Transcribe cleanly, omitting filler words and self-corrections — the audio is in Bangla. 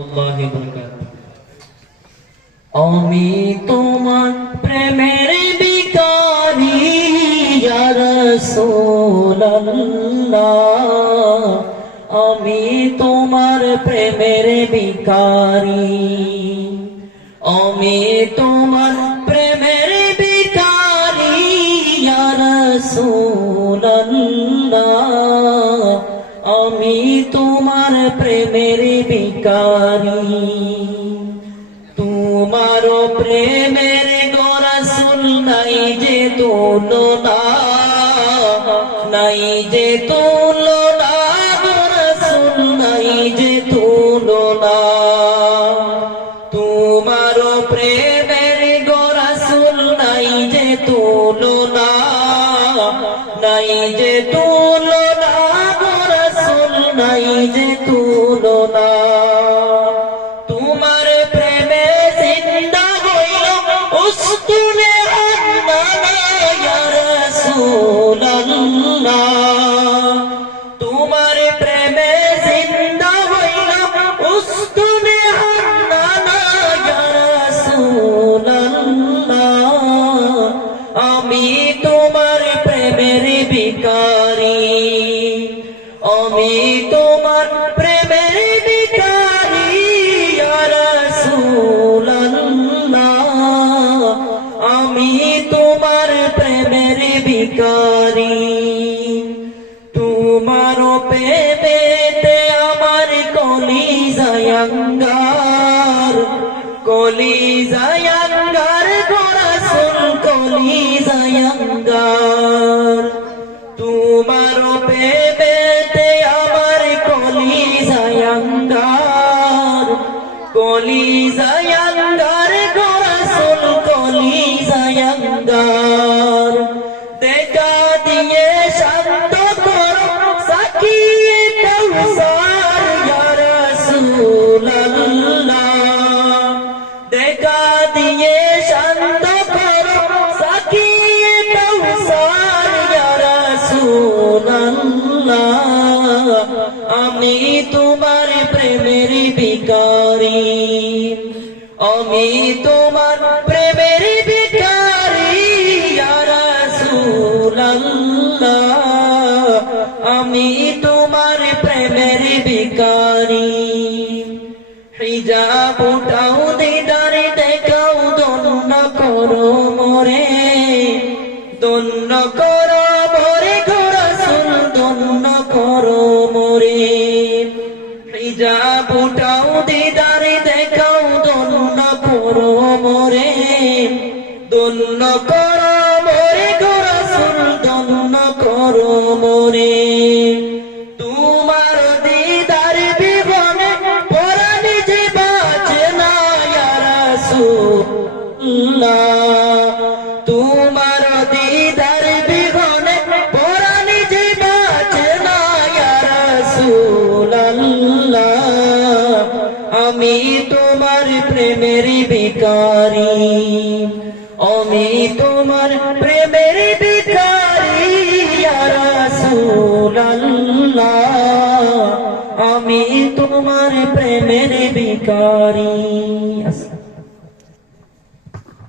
আল্লাহি বারাকাতুহু। আমি তোমার প্রেমের ভিখারি ইয়া রাসূলুল্লাহ, আমি তোমার প্রেমের ভিখারি, আমি তোমার প্রেমের ভিখারি ইয়া রাসূলুল্লাহ, আমি তোমার প্রেমের ভিখারি। তোমার প্রেমের গো রাসূল নাই যে তুলনা, নাই যে তুলনা গো রাসূল নাই যে তুলনা। তোমার প্রেমের গো রাসূল নাই যে তুলনা, নাই যে তুলনা গো রাসূল নাই যে তুলনা। তোমার প্রেমে জিন্দা হইল উস্তুনে আন্নানা ইয়া রাসূলুল্লাহ, তোমার প্রেমে জিন্দা হইল উস্তুনে আন্নানা ইয়া রাসূলুল্লাহ, আমি তোমার প্রেমের ভিখারি, আমি তোমার প্রেমের ভিখারি ইয়া রাসূলুল্লাহ, আমি তোমার প্রেমের ভিখারি। তোমার প্রেমেতে আমার কলিজায় আঙ্গার, কলিজায় আঙ্গার গো রাসূল কলিজায় আঙ্গার। তোমার প্রেমেতে আমার কলিজায় আঙ্গার, কলিজায় আঙ্গার গো রাসূল কলিজায় আঙ্গার। দেখা দিয়ে শান্ত করো সাকিয়ে কাউসার ইয়া রাসূলুল্লাহ, দেখা দিয়ে শান্ত করো সাকিয়ে কাউসার ইয়া রাসূলুল্লাহ, আমি তোমার প্রেমের ভিখারি, আমি তোমার প্রেমের ভিখারি ইয়া রাসূলুল্লাহ, আমি তোমার প্রেমের ভিখারি। হিজাব উঠাও দিদার দেখাও দন্য করো মোরে, দন্য করো মোরে গো রাসূল দন্য করো মোরে। হিজাব উঠাও দিদার দেখাও দন্য করো মোরে, দন্য করো মোরে গো রাসূল দন্য করো মোরে। তোমার দিদার বিহনে পরাণ যে বাঁচে না ইয়া রাসূলুল্লাহ, তোমার দিদার বিহনে পরাণ যে বাঁচে না ইয়া রাসূলুল্লাহ, আমি তোমার প্রেমের ভিখারি, আমি তোমার প্রেমের ভিখারি ইয়া রাসূলুল্লাহ, আমি তোমার প্রেমের ভিখারি।